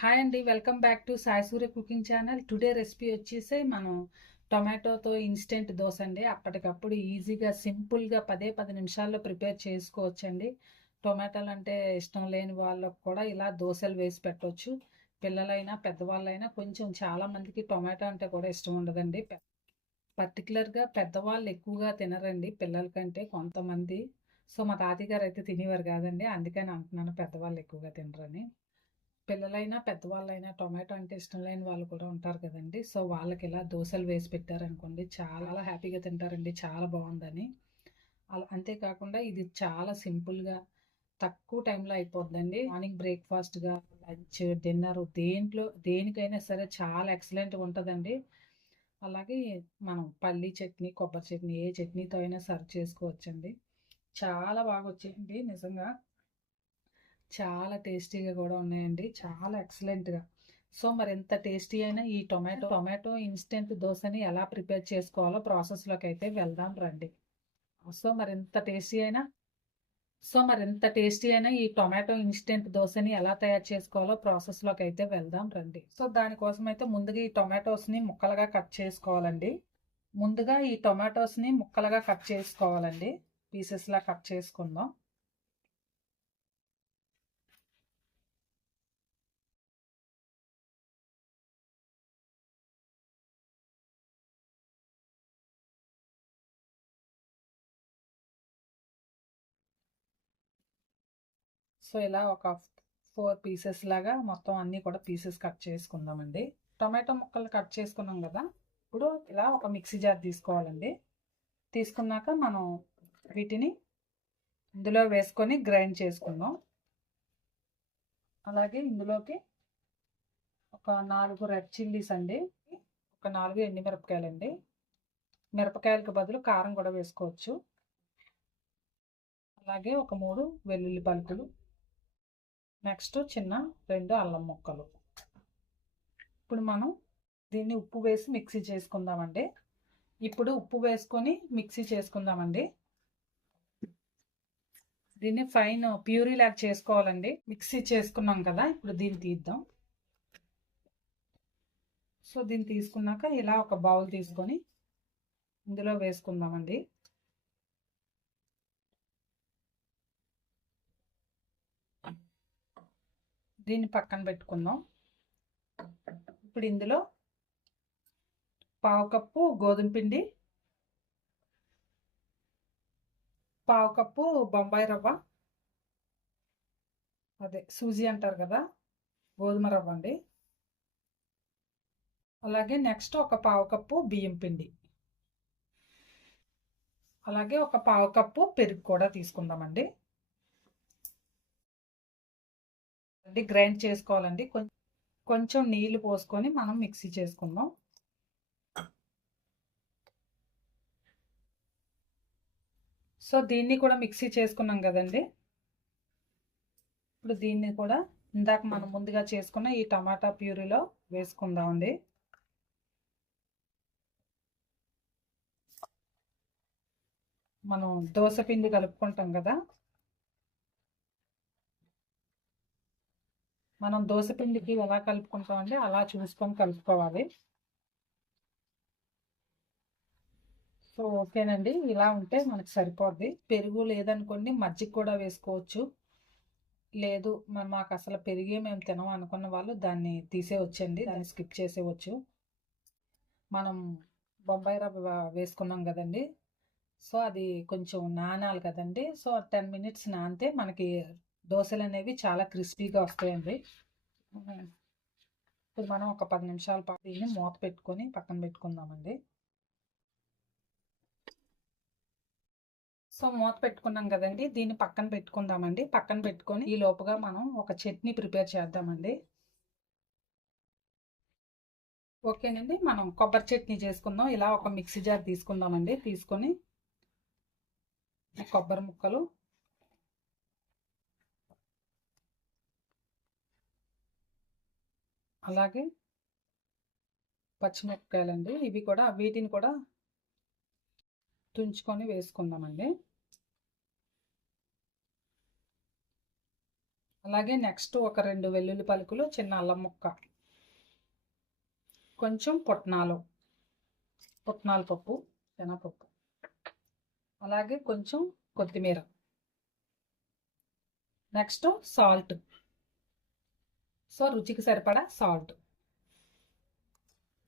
Hi అండి welcome back to Sai Surya cooking channel today recipe వచ్చేసి మనం టొమాటోతో instant dosa అండి. అప్పటికప్పుడు ఈజీగా సింపుల్గా పదే పది నిమిషాల్లో ప్రిపేర్ చేసుకోవచ్చండి. టొమాటోలు అంటే ఇష్టం లేని వాళ్ళకు కూడా ఇలా దోశలు వేసి పెట్టవచ్చు పిల్లలైనా పెద్దవాళ్ళైనా కొంచెం చాలా మందికి టొమాటో అంటే కూడా ఇష్టం ఉండదండి. పర్టికులర్గా పెద్దవాళ్ళు ఎక్కువగా తినరండి పిల్లల కంటే కొంతమంది. సో మా తాతయ్య గారు అయితే తినేవారు కాదండి. అందుకని అంటున్నాను పెద్దవాళ్ళు ఎక్కువగా తినరని. పిల్లలైనా పెద్దవాళ్ళైనా టొమాటో అంటే ఇష్టం లేని వాళ్ళు కూడా ఉంటారు కదండి. సో వాళ్ళకి ఇలా దోశలు వేసి పెట్టారనుకోండి చాలా హ్యాపీగా తింటారండి చాలా బాగుందని. అలా అంతేకాకుండా ఇది చాలా సింపుల్గా తక్కువ టైంలో అయిపోద్దండి. మార్నింగ్ బ్రేక్ఫాస్ట్గా లంచ్ డిన్నర్ దేంట్లో దేనికైనా సరే చాలా ఎక్సలెంట్గా ఉంటుందండి. అలాగే మనం పల్లీ చట్నీ కొబ్బరి చట్నీ ఏ చట్నీతో అయినా సర్వ్ చేసుకోవచ్చండి. చాలా బాగా వచ్చేయండి నిజంగా. చాలా టేస్టీగా కూడా ఉన్నాయండి. చాలా ఎక్సలెంట్గా. సో మరి ఎంత టేస్టీ అయినా ఈ టొమాటో టొమాటో ఇన్స్టెంట్ దోశని ఎలా ప్రిపేర్ చేసుకోవాలో ప్రాసెస్లోకి అయితే వెళ్దాం రండి. సో మరి ఎంత టేస్టీ అయినా సో మరి ఎంత టేస్టీ అయినా ఈ టొమాటో ఇన్స్టెంట్ దోశని ఎలా తయారు చేసుకోవాలో ప్రాసెస్లోకి అయితే వెళ్దాం రండి. సో దానికోసం అయితే ముందుగా ఈ టొమాటోస్ని ముక్కలుగా కట్ చేసుకోవాలండి. ముందుగా ఈ టొమాటోస్ని ముక్కలుగా కట్ చేసుకోవాలండి. పీసెస్లా కట్ చేసుకుందాం. సో ఇలా ఒక ఫోర్ పీసెస్ లాగా మొత్తం అన్నీ కూడా పీసెస్ కట్ చేసుకుందామండి. టొమాటో ముక్కలు కట్ చేసుకున్నాం కదా ఇప్పుడు ఇలా ఒక మిక్సీ జార్ తీసుకోవాలండి. తీసుకున్నాక మనం వీటిని ఇందులో వేసుకొని గ్రైండ్ చేసుకుందాం. అలాగే ఇందులోకి ఒక నాలుగు రెడ్ చిల్లీస్ అండి ఒక నాలుగు ఎండిమిరపకాయలండి. మిరపకాయలకు బదులు కారం కూడా వేసుకోవచ్చు. అలాగే ఒక మూడు వెల్లుల్లి పలుకులు నెక్స్ట్ చిన్న రెండు అల్లం ముక్కలు. ఇప్పుడు మనం దీన్ని ఉప్పు వేసి మిక్సీ చేసుకుందామండి. ఇప్పుడు ఉప్పు వేసుకొని మిక్సీ చేసుకుందామండి. దీన్ని ఫైన్ ప్యూరీ లాగా చేసుకోవాలండి. మిక్సీ చేసుకున్నాం కదా ఇప్పుడు దీన్ని తీద్దాం. సో దీన్ని తీసుకున్నాక ఇలా ఒక బౌల్ తీసుకొని ఇందులో వేసుకుందామండి. దీన్ని పక్కన పెట్టుకుందాం. ఇప్పుడు ఇందులో పావు కప్పు గోధుమ పిండి పావు కప్పు బొంబాయి రవ్వ అదే సూజీ అంటారు కదా గోధుమ రవ్వ అండి. అలాగే నెక్స్ట్ ఒక పావు కప్పు బియ్యం పిండి. అలాగే ఒక పావు కప్పు పెరుగు కూడా తీసుకుందామండి. అంటే గ్రైండ్ చేసుకోవాలండి. కొంచెం నీళ్ళు పోసుకొని మనం మిక్సీ చేసుకుందాం. సో దీన్ని కూడా మిక్సీ చేసుకున్నాం కదండి. ఇప్పుడు దీన్ని కూడా ఇందాక మనం ముందుగా చేసుకున్న ఈ టమాటా ప్యూరీలో వేసుకుందామండి. మనం దోశ పిండి కలుపుకుంటాం కదా. మనం దోశ పిండికి ఎలా కలుపుకుంటామండి అలా చూసుకొని కలుపుకోవాలి. సో ఓకేనండి. ఇలా ఉంటే మనకు సరిపోద్ది. పెరుగు లేదనుకోండి మజ్జిగ కూడా వేసుకోవచ్చు. లేదు మాకు అసలు పెరిగే మేము తినం అనుకున్న వాళ్ళు దాన్ని తీసేవచ్చండి దాన్ని స్కిప్ చేసేవచ్చు మనం బొంబాయి రవ్వ వేసుకున్నాం కదండి. సో అది కొంచెం నానాలి కదండి. సో టెన్ మినిట్స్ నానితే మనకి దోశలు అనేవి చాలా క్రిస్పీగా వస్తాయండి. ఇప్పుడు మనం ఒక పది నిమిషాల పాటు దీన్ని మూత పెట్టుకొని పక్కన పెట్టుకుందామండి. సో మూత పెట్టుకున్నాం కదండి. దీన్ని పక్కన పెట్టుకుందామండి. పక్కన పెట్టుకొని ఈ లోపుగా మనం ఒక చట్నీ ప్రిపేర్ చేద్దామండి. ఓకేనండి. మనం కొబ్బరి చట్నీ చేసుకుందాం. ఇలా ఒక మిక్సీ జార్ తీసుకుందామండి. తీసుకొని కొబ్బరి ముక్కలు అలాగే పచ్చిమిరపకాయలండి. ఇవి కూడా వీటిని కూడా తుంచుకొని వేసుకుందామండి. అలాగే నెక్స్ట్ ఒక రెండు వెల్లుల్లి పలుకులు చిన్న అల్లం ముక్క. కొంచెం పుట్నాలు. పుట్నాల పప్పు శనగపప్పు. అలాగే కొంచెం కొత్తిమీర. Next salt. సో రుచికి సరిపడా సాల్ట్.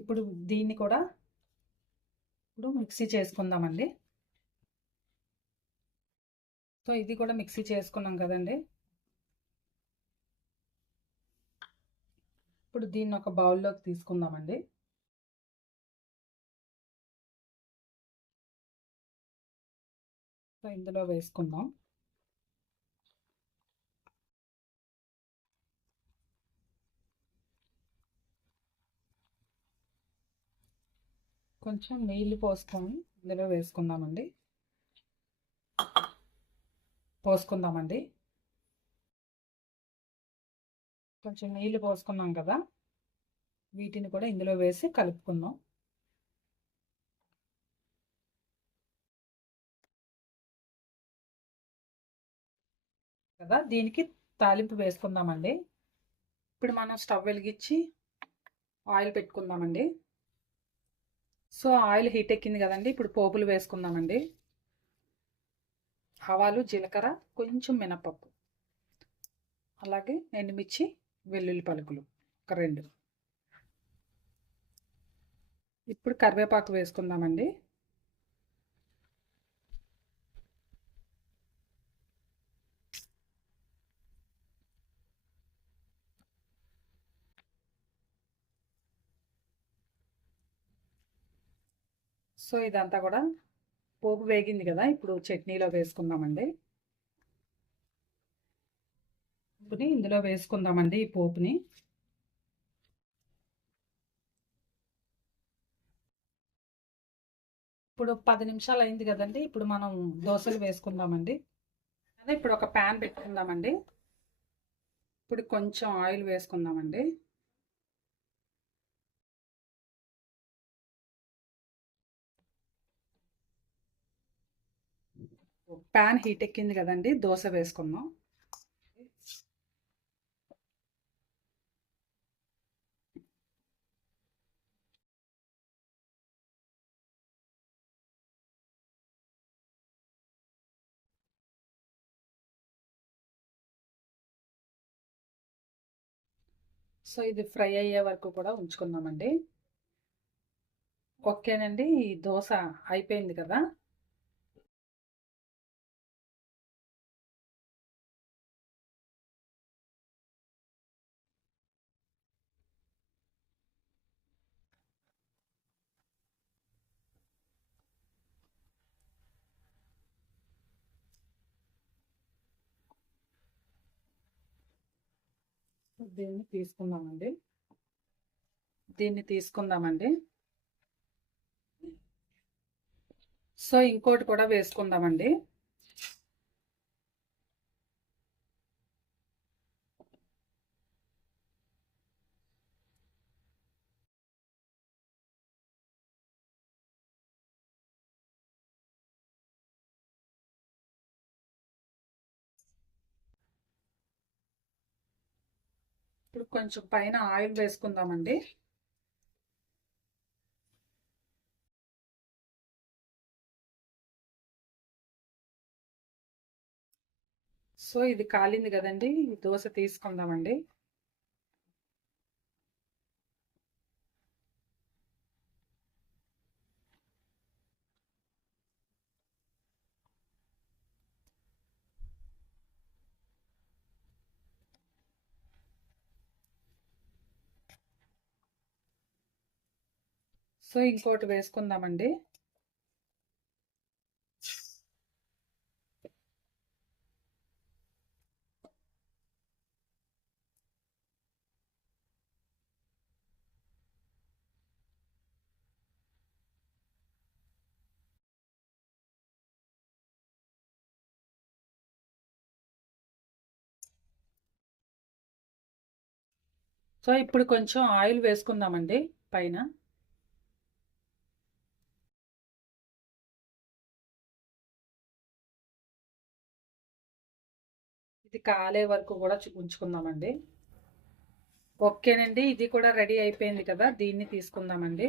ఇప్పుడు దీన్ని కూడా ఇప్పుడు మిక్సీ చేసుకుందామండి. సో ఇది కూడా మిక్సీ చేసుకున్నాం కదండి. ఇప్పుడు దీన్ని ఒక బౌల్లోకి తీసుకుందామండి. సో ఇందులో వేసుకుందాం. కొంచెం నీళ్ళు పోసుకొని ఇందులో వేసుకుందామండి. పోసుకుందామండి. కొంచెం నీళ్ళు పోసుకున్నాం కదా వీటిని కూడా ఇందులో వేసి కలుపుకుందాం. కదా దీనికి తాలింపు వేసుకుందామండి. ఇప్పుడు మనం స్టవ్ వెలిగించి ఆయిల్ పెట్టుకుందామండి. సో ఆయిల్ హీట్ ఎక్కింది కదండి. ఇప్పుడు పోపులు వేసుకుందామండి. ఆవాలు జీలకర్ర కొంచెం మినపప్పు. అలాగే ఎండుమిర్చి వెల్లుల్లి పలుకులు. ఒక రెండు. ఇప్పుడు కరివేపాకు వేసుకుందామండి. సో ఇదంతా కూడా పోపు వేగింది కదా ఇప్పుడు చట్నీలో వేసుకుందామండి. పోపుని ఇందులో వేసుకుందామండి ఈ పోపుని. ఇప్పుడు పది నిమిషాలు అయింది కదండి ఇప్పుడు మనం దోశలు వేసుకుందామండి. అదే ఇప్పుడు ఒక ప్యాన్ పెట్టుకుందామండి. ఇప్పుడు కొంచెం ఆయిల్ వేసుకుందామండి. ప్యాన్ హీట్ ఎక్కింది కదండి దోశ వేసుకుందాం. సో ఇది ఫ్రై అయ్యే వరకు కూడా ఉంచుకుందామండి. ఓకేనండి ఈ దోశ అయిపోయింది కదా. దీన్ని తీసుకుందామండి. దీన్ని తీసుకుందామండి. సో ఇంకోటి కూడా వేసుకుందామండి. ఇప్పుడు కొంచెం పైన ఆయిల్ వేసుకుందామండి. సో ఇది కాలింది కదండి దోశ తీసుకుందామండి. సో ఇంకోటి వేసుకుందామండి. సో ఇప్పుడు కొంచెం ఆయిల్ వేసుకుందామండి పైన. ఇది కాలే వరకు కూడా ఉంచుకుందామండి. ఓకేనండి ఇది కూడా రెడీ అయిపోయింది కదా దీన్ని తీసుకుందామండి.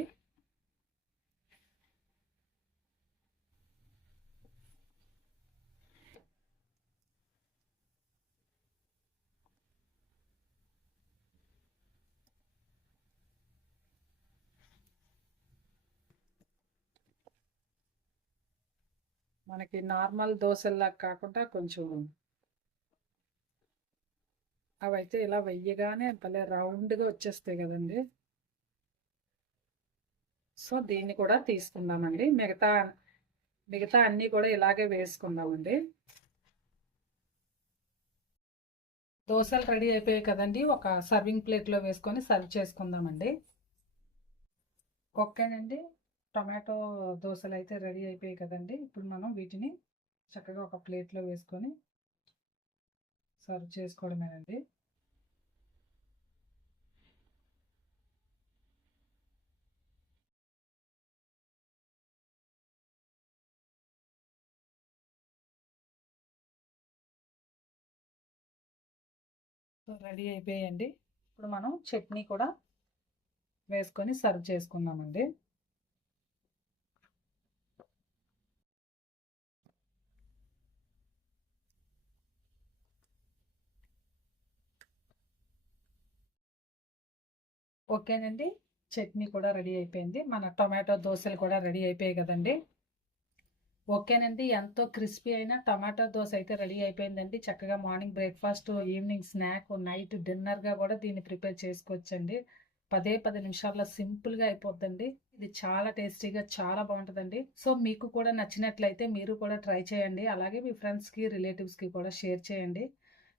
మనకి నార్మల్ దోశల్లా కాకుండా కొంచెం అవైతే ఇలా వెయ్యగానే భలే రౌండ్గా వచ్చేస్తాయి కదండి. సో దీన్ని కూడా తీసుకుందామండి. మిగతా మిగతా అన్నీ కూడా ఇలాగే వేసుకుందామండి. దోశలు రెడీ అయిపోయాయి కదండి. ఒక సర్వింగ్ ప్లేట్లో వేసుకొని సర్వ్ చేసుకుందామండి. ఓకేనండి టొమాటో దోశలు అయితే రెడీ అయిపోయాయి కదండి. ఇప్పుడు మనం వీటిని చక్కగా ఒక ప్లేట్లో వేసుకొని సర్వ్ చేసుకోవడమేనండి. రెడీ అయిపోయాయండి. ఇప్పుడు మనం చట్నీ కూడా వేసుకొని సర్వ్ చేసుకుందామండి. ఓకేనండి. చట్నీ కూడా రెడీ అయిపోయింది. మన టొమాటో దోశలు కూడా రెడీ అయిపోయాయి కదండి. ఓకేనండి. ఎంతో క్రిస్పీ అయిన టమాటో దోశ అయితే రెడీ అయిపోయిందండి. చక్కగా morning breakfast evening snack night డిన్నర్గా కూడా దీన్ని ప్రిపేర్ చేసుకోవచ్చండి. పదే పది నిమిషాల్లో సింపుల్గా అయిపోద్దండి. ఇది చాలా టేస్టీగా చాలా బాగుంటుందండి. సో మీకు కూడా నచ్చినట్లయితే మీరు కూడా ట్రై చేయండి. అలాగే మీ ఫ్రెండ్స్కి రిలేటివ్స్కి కూడా షేర్ చేయండి.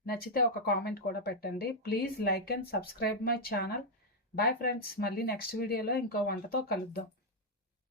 నచ్చితే ఒక కామెంట్ కూడా పెట్టండి. Please like and subscribe my channel. Bye friends మళ్ళీ నెక్స్ట్ వీడియోలో ఇంకో వంటతో కలుద్దాం.